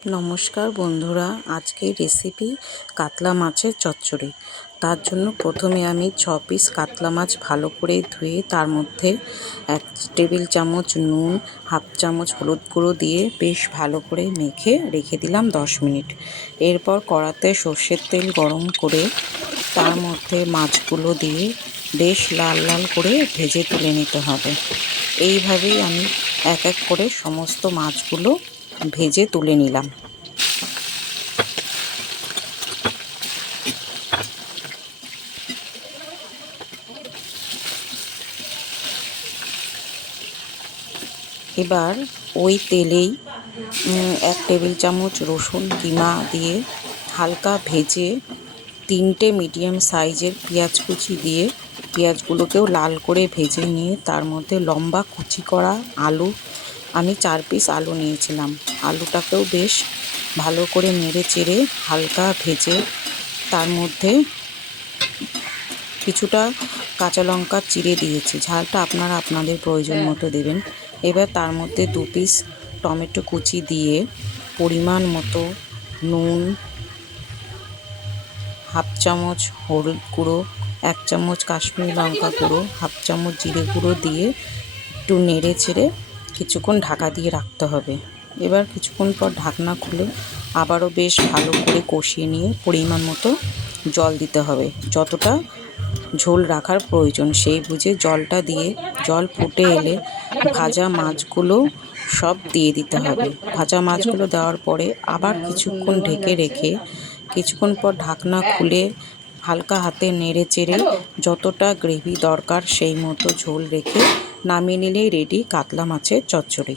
নমস্কার বন্ধুরা, আজকের রেসিপি কাতলা মাছের চচ্চড়ি। তার জন্য প্রথমে আমি 6 পিস কাতলা মাছ ভালো করে ধুয়ে তার মধ্যে 1 টেবিল চামচ নুন, হাফ চামচ হলুদ গুঁড়ো দিয়ে বেশ ভালো করে মেখে রেখে দিলাম 10 মিনিট। এরপর কড়াতে সর্ষের তেল গরম করে তার মধ্যে মাছগুলো দিয়ে বেশ লাল লাল করে ভেজে তুলে নিতে হবে। এইভাবেই আমি এক এক করে সমস্ত মাছগুলো ভেজে তুলে নিলাম। এবার ওই তেলেই 1 টেবিল চামচ রসুন কিমা দিয়ে হালকা ভেজে 3টে মিডিয়াম সাইজের পেঁয়াজ কুচি দিয়ে পেঁয়াজগুলোকেও লাল করে ভেজে নিয়ে তার মধ্যে লম্বা কুচি করা আলু, আমি 4 পিস আলু নিয়েছিলাম, আলুটাকেও বেশ ভালো করে নেড়ে চেড়ে হালকা ভেজে তার মধ্যে কিছুটা কাঁচা লঙ্কা চিড়ে দিয়েছি, ঝালটা আপনারা আপনাদের প্রয়োজন মতো দেবেন। এবার তার মধ্যে 2 পিস টমেটো কুচি দিয়ে পরিমাণ মতো নুন, হাফ চামচ হলুদ গুঁড়ো, 1 চামচ কাশ্মীরি লঙ্কা গুঁড়ো, হাফ চামচ জিরে গুঁড়ো দিয়ে একটু নেড়ে চেড়ে কিছুক্ষণ ঢাকা দিয়ে রাখতে হবে। এবার কিছুক্ষণ পর ঢাকনা খুলে আবারও বেশ ভালো করে কষিয়ে নিয়ে পরিমাণ মতো জল দিতে হবে, যতটা ঝোল রাখার প্রয়োজন সেই বুঝে জলটা দিয়ে জল ফুটে এলে ভাজা মাছগুলো সব দিয়ে দিতে হবে। ভাজা মাছগুলো দেওয়ার পরে আবার কিছুক্ষণ ঢেকে রেখে কিছুক্ষণ পর ঢাকনা খুলে হালকা হাতে নেড়ে চেড়ে যতটা গ্রেভি দরকার সেই মতো ঝোল রেখে নামিয়ে নিলেই রেডি কাতলা মাছের চচ্চড়ি।